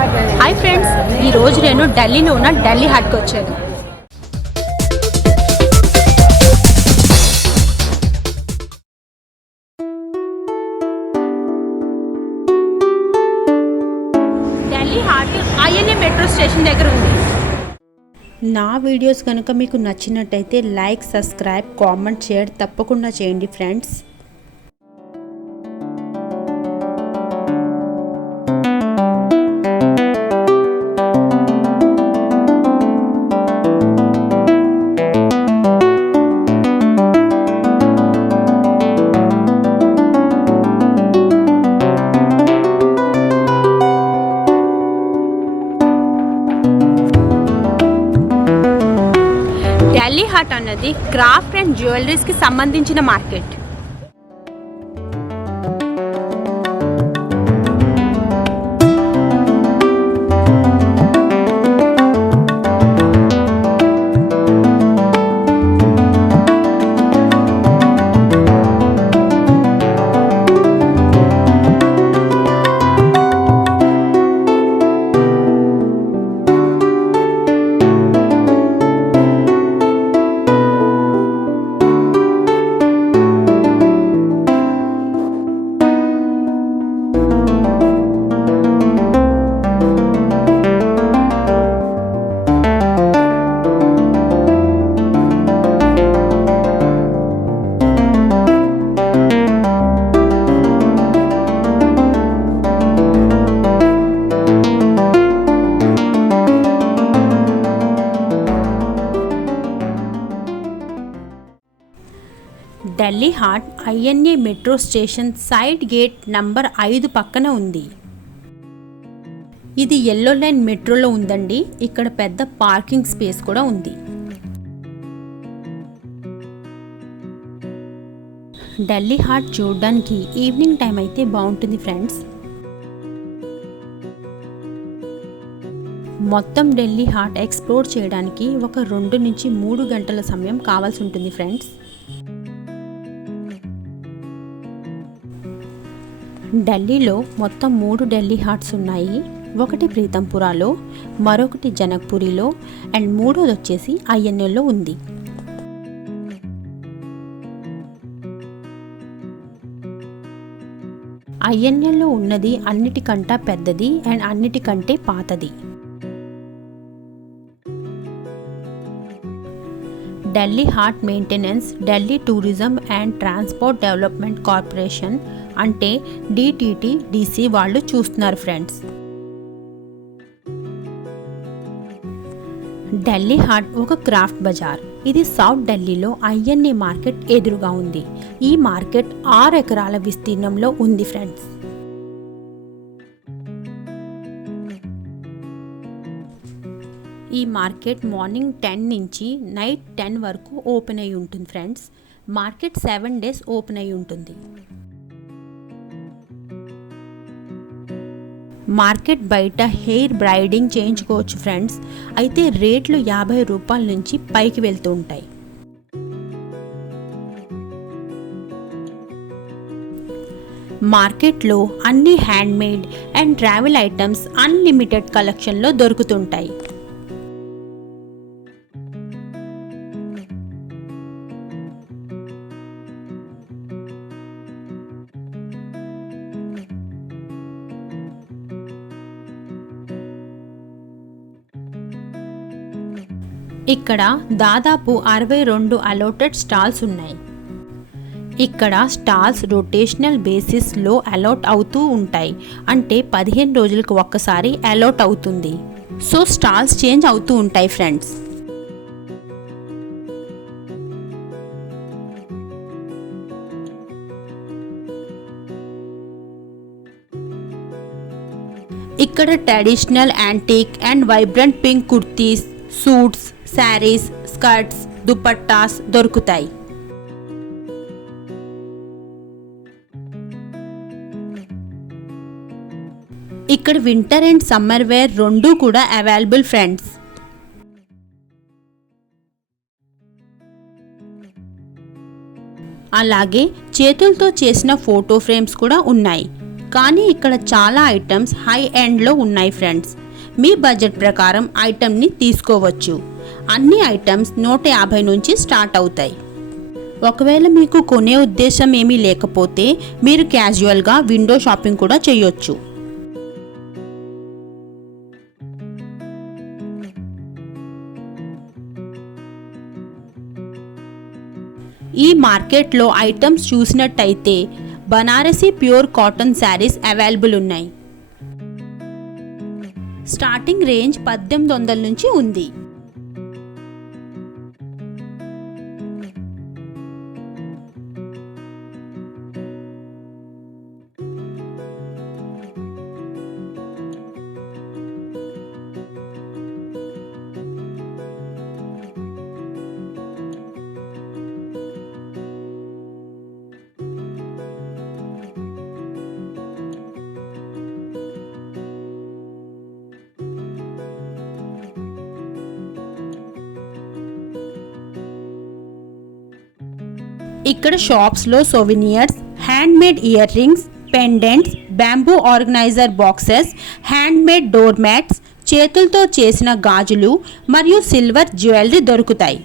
Hi friends, ఈరోజు నేను ఢిల్లీలో ఉన్న ఢిల్లీ హాట్కి వచ్చాను. Delhi hot INA metro station దగ్గర ఉంది. నా వీడియోస్ కనుక మీకు నచ్చినట్టయితే లైక్, సబ్స్క్రైబ్, కామెంట్, షేర్ తప్పకుండా చేయండి ఫ్రెండ్స్. ఢిల్లీ హాట్ అన్నది క్రాఫ్ట్ అండ్ జ్యువెలరీస్కి సంబంధించిన మార్కెట్. Delhi hot INA metro station side gate number 5 పక్కన ఉంది. ఇది ఎల్లో లైన్ మెట్రోలో ఉందండి. ఇక్కడ పెద్ద పార్కింగ్ స్పేస్ కూడా ఉంది. ఢిల్లీ హాట్ చూడడానికి ఈవినింగ్ టైం అయితే బాగుంటుంది ఫ్రెండ్స్. మొత్తం ఢిల్లీ హాట్ ఎక్స్ప్లోర్ చేయడానికి ఒక 2 నుంచి 3 గంటల సమయం కావాల్సి ఉంటుంది ఫ్రెండ్స్. ఢిల్లీలో మొత్తం 3 ఢిల్లీ హాట్స్ ఉన్నాయి. ఒకటి ప్రీతంపురాలో, మరొకటి జనక్పూరిలో అండ్ మూడోది వచ్చేసి ఐఎన్ఏలో ఉంది. ఐఎన్ఏలో ఉన్నది అన్నిటికంటే పెద్దది అండ్ అన్నిటికంటే పాతది. Delhi hot maintenance Delhi tourism and transport development corporation అంటే DTTDC వాళ్ళు చూస్తున్నారు ఫ్రెండ్స్. ఢిల్లీ హాట్ ఒక క్రాఫ్ట్ బజార్. ఇది సౌత్ ఢిల్లీలో ఐఎన్ఏ మార్కెట్ ఎదురుగా ఉంది. ఈ మార్కెట్ 6 ఎకరాల విస్తీర్ణంలో ఉంది ఫ్రెండ్స్. ఈ మార్కెట్ మార్నింగ్ 10 నుంచి నైట్ 10 వరకు ఓపెన్ అయి ఉంటుంది ఫ్రెండ్స్. మార్కెట్ 7 డేస్ ఓపెన్ అయి ఉంటుంది. మార్కెట్ బయట హెయిర్ బ్రైడింగ్ చేయించుకోవచ్చు ఫ్రెండ్స్. అయితే రేట్లు 50 రూపాయల నుంచి పైకి వెళ్తూ ఉంటాయి. మార్కెట్లో అన్ని handmade and travel items unlimited కలెక్షన్లో దొరుకుతుంటాయి. ఇక్కడ దాదాపు 62 అలాటెడ్ స్టాల్స్ ఉన్నాయి. ఇక్కడ స్టాల్స్ రొటేషనల్ బేసిస్లో అలాట్ అవుతూ ఉంటాయి. అంటే 15 రోజులకు ఒక్కసారి అలాట్ అవుతుంది. సో స్టాల్స్ చేంజ్ అవుతూ ఉంటాయి ఫ్రెండ్స్. ఇక్కడ traditional, antique and vibrant pink kurtis, సూట్స్, శారీస్, స్కర్ట్స్, దుపట్టాస్ దొరుకుతాయి. ఇక్కడ వింటర్ అండ్ సమ్మర్ వేర్ రెండూ కూడా అవైలబుల్ ఫ్రెండ్స్. అలాగే చేతులతో చేసిన ఫోటో ఫ్రేమ్స్ కూడా ఉన్నాయి. కానీ ఇక్కడ చాలా ఐటమ్స్ హై ఎండ్లో ఉన్నాయి ఫ్రెండ్స్. మీ బడ్జెట్ ప్రకారం ఐటమ్ని తీసుకోవచ్చు. అన్ని ఐటమ్స్ 150 నుంచి స్టార్ట్ అవుతాయి. ఒకవేళ మీకు కొనే ఉద్దేశం ఏమీ లేకపోతే మీరు క్యాజువల్గా విండో షాపింగ్ కూడా చేయొచ్చు. ఈ మార్కెట్లో ఐటమ్స్ చూసినట్టయితే Banarasi pure cotton saris available ఉన్నాయి. స్టార్టింగ్ రేంజ్ 1800 నుంచి ఉంది. ఇక్కడ షాప్స్లో souvenirs, handmade earrings, pendants, bamboo organiser boxes, handmade door mats, చేతులతో చేసిన గాజులు మరియు సిల్వర్ జ్యువెలరీ దొరుకుతాయి.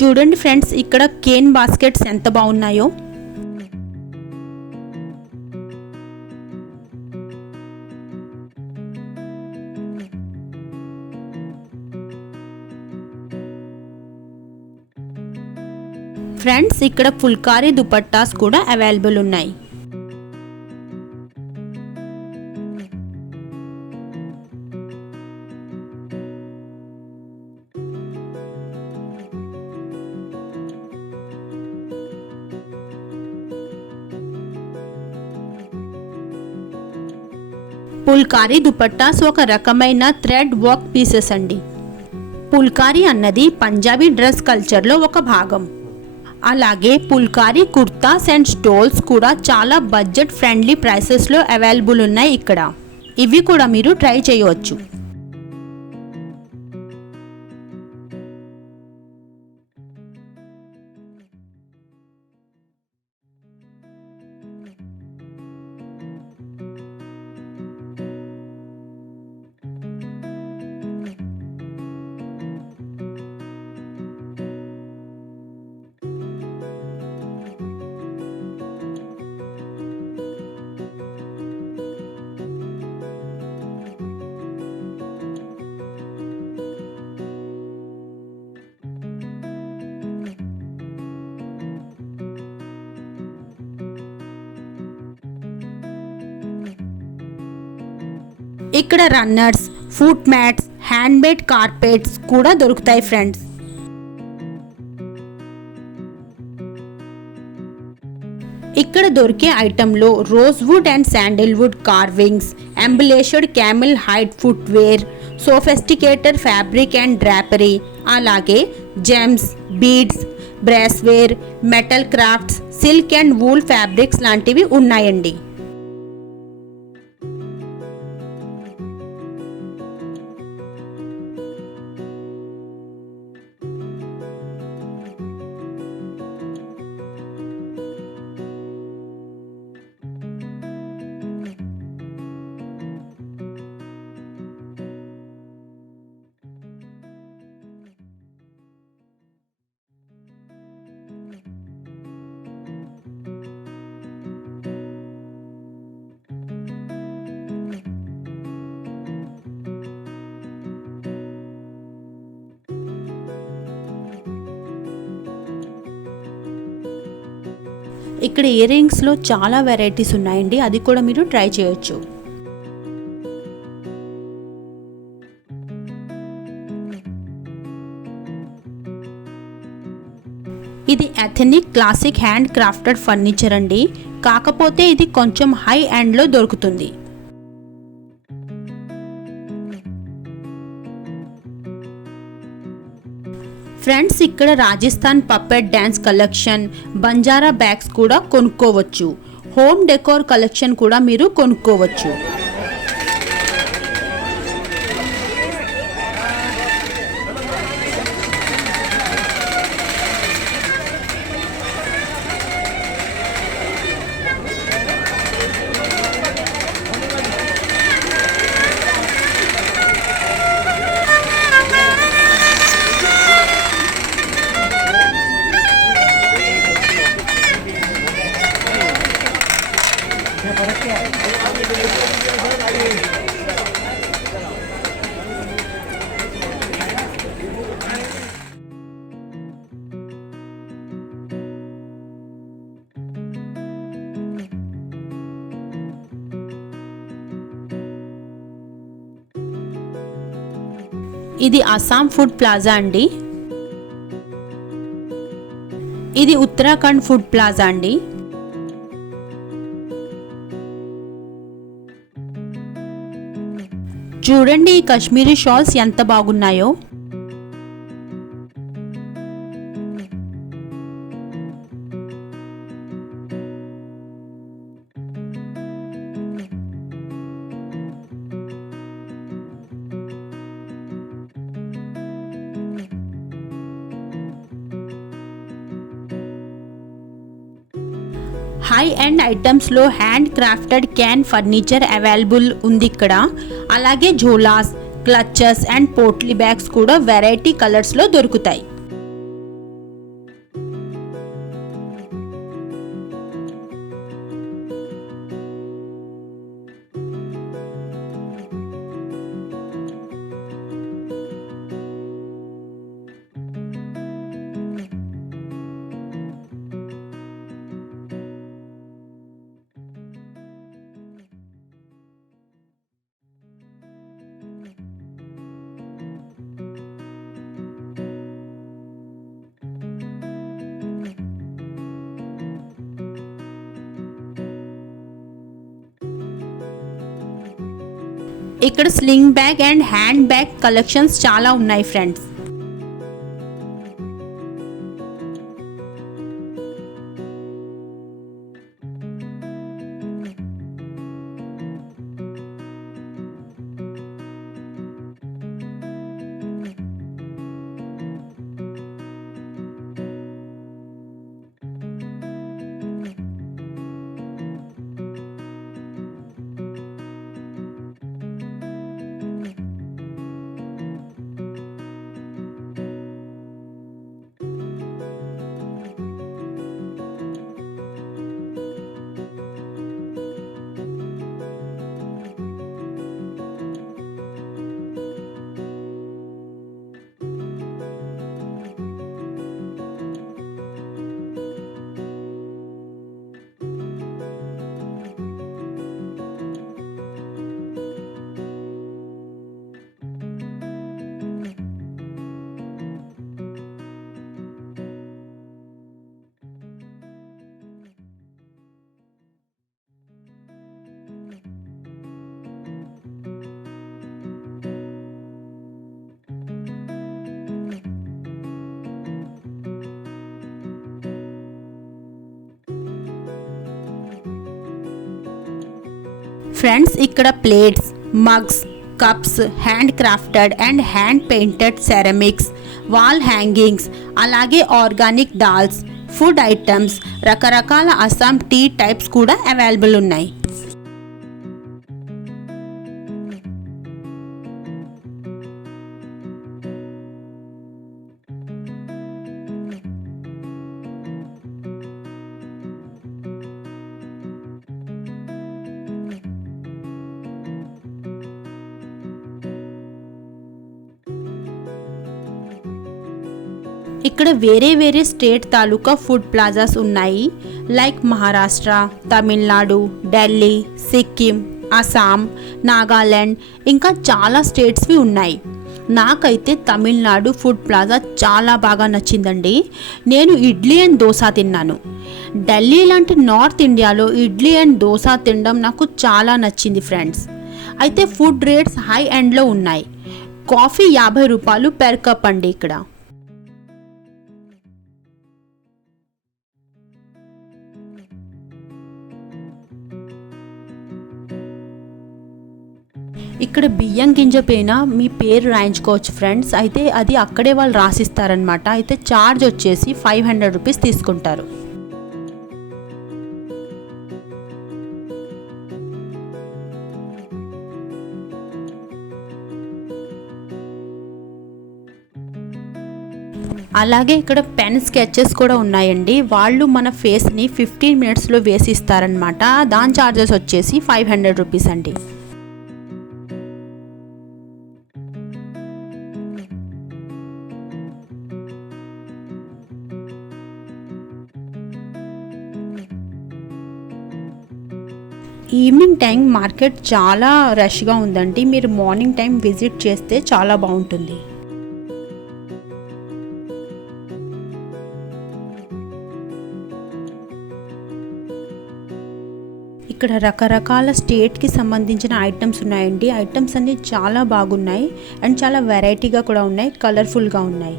చూడండి ఫ్రెండ్స్, ఇక్కడ కేన్ బాస్కెట్స్ ఎంత బాగున్నాయో. ఫ్రెండ్స్, ఇక్కడ ఫుల్కారీ దుపట్టాస్ కూడా అవైలబుల్ ఉన్నాయి. పుల్కారీ దుపట్టాస్ ఒక రకమైన థ్రెడ్ వర్క్ పీసెస్ అండి. పుల్కారీ అన్నది పంజాబీ డ్రెస్ కల్చర్లో ఒక భాగం. అలాగే పుల్కారీ కుర్తాస్ అండ్ స్టోల్స్ కూడా చాలా బడ్జెట్ ఫ్రెండ్లీ ప్రైసెస్లో అవైలబుల్ ఉన్నాయి ఇక్కడ. ఇవి కూడా మీరు ట్రై చేయవచ్చు. ఇక్కడ runners, foot mats, handmade carpets కూడా దొరుకుతాయి ఫ్రెండ్స్. ఇక్కడ దొరికే ఐటెంలో rosewood and sandalwood carvings, embellished camel hide footwear, sophisticated fabric and drapery, అలాగే gems, beads, brassware, metal crafts, silk and wool fabrics లాంటివి ఉన్నాయండి. ఇక్కడ ఇయర్ రింగ్స్లో చాలా వెరైటీస్ ఉన్నాయండి, అది కూడా మీరు ట్రై చేయొచ్చు. ఇది ethnic classic hand crafted furniture అండి, కాకపోతే ఇది కొంచెం హై ఎండ్లో దొరుకుతుంది. ఫ్రెండ్స్, ఇక్కడ Rajasthan puppet dance collection, Banjara బ్యాగ్స్ కూడా కొనుక్కోవచ్చు. హోమ్ డెకోర్ కలెక్షన్ కూడా మీరు కొనుక్కోవచ్చు. ఇది అస్సాం ఫుడ్ ప్లాజా అండి. ఇది ఉత్తరాఖండ్ ఫుడ్ ప్లాజా అండి. చూడండి ఈ కాశ్మీరీ షాల్స్ ఎంత బాగున్నాయో. హై అండ్ ఐటమ్స్లో handcrafted cane furniture available ఉంది ఇక్కడ. అలాగే jholas, clutches and potli bags కూడా వెరైటీ కలర్స్లో దొరుకుతాయి. ఇక్కడ sling bag and hand bag collections చాలా ఉన్నాయి ఫ్రెండ్స్. ఫ్రెండ్స్, ఇక్కడ plates, mugs, cups, handcrafted and hand painted ceramics, wall hangings, అలాగే ఆర్గానిక్ దాల్స్, ఫుడ్ ఐటమ్స్, రకరకాల అస్సాం టీ టైప్స్ కూడా అవైలబుల్ ఉన్నాయి. ఇక్కడ వేరే వేరే స్టేట్ తాలూకా ఫుడ్ ప్లాజాస్ ఉన్నాయి. లైక్ మహారాష్ట్ర, తమిళనాడు, ఢిల్లీ, సిక్కిం, అస్సాం, నాగాల్యాండ్, ఇంకా చాలా స్టేట్స్వి ఉన్నాయి. నాకైతే తమిళనాడు ఫుడ్ ప్లాజా చాలా బాగా నచ్చిందండి. నేను ఇడ్లీ అండ్ దోశ తిన్నాను. ఢిల్లీ లాంటి నార్త్ ఇండియాలో ఇడ్లీ అండ్ దోశ తినడం నాకు చాలా నచ్చింది ఫ్రెండ్స్. అయితే ఫుడ్ రేట్స్ హై ఎండ్లో ఉన్నాయి. కాఫీ 50 రూపాయలు పెర్ కప్ అండి ఇక్కడ. ఇక్కడ బియ్యం గింజ పైన మీ పేరు రాయించుకోవచ్చు ఫ్రెండ్స్. అయితే అది అక్కడే వాళ్ళు రాసిస్తారనమాట. అయితే ఛార్జ్ వచ్చేసి 500 రూపీస్ తీసుకుంటారు. అలాగే ఇక్కడ పెన్ స్కెచెస్ కూడా ఉన్నాయండి. వాళ్ళు మన ఫేస్ని 15 మినిట్స్లో వేసి ఇస్తారనమాట. దాని ఛార్జెస్ వచ్చేసి 500 రూపీస్ అండి. ఈవినింగ్ టైం మార్కెట్ చాలా రష్గా ఉందండి. మీరు మార్నింగ్ టైం విజిట్ చేస్తే చాలా బాగుంటుంది. ఇక్కడ రకరకాల స్టేట్కి సంబంధించిన ఐటమ్స్ ఉన్నాయండి. ఐటమ్స్ అన్నీ చాలా బాగున్నాయి అండ్ చాలా వెరైటీగా కూడా ఉన్నాయి, కలర్ఫుల్గా ఉన్నాయి.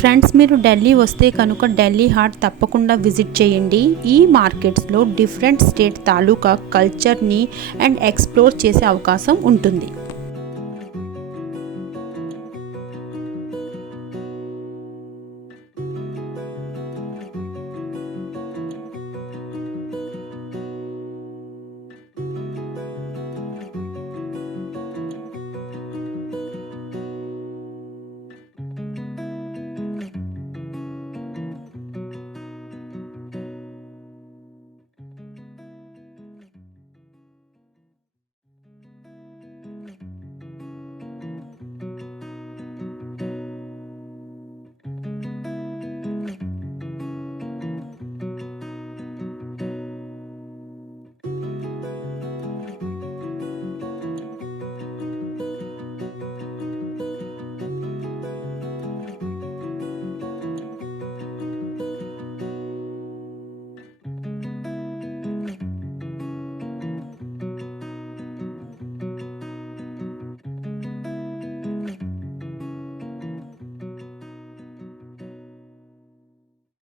ఫ్రెండ్స్, మీరు ఢిల్లీ వస్తే కనుక ఢిల్లీ హాట్ తప్పకుండా విజిట్ చేయండి. ఈ మార్కెట్స్లో డిఫరెంట్ స్టేట్ తాలూకా కల్చర్ని అండ్ ఎక్స్ప్లోర్ చేసే అవకాశం ఉంటుంది.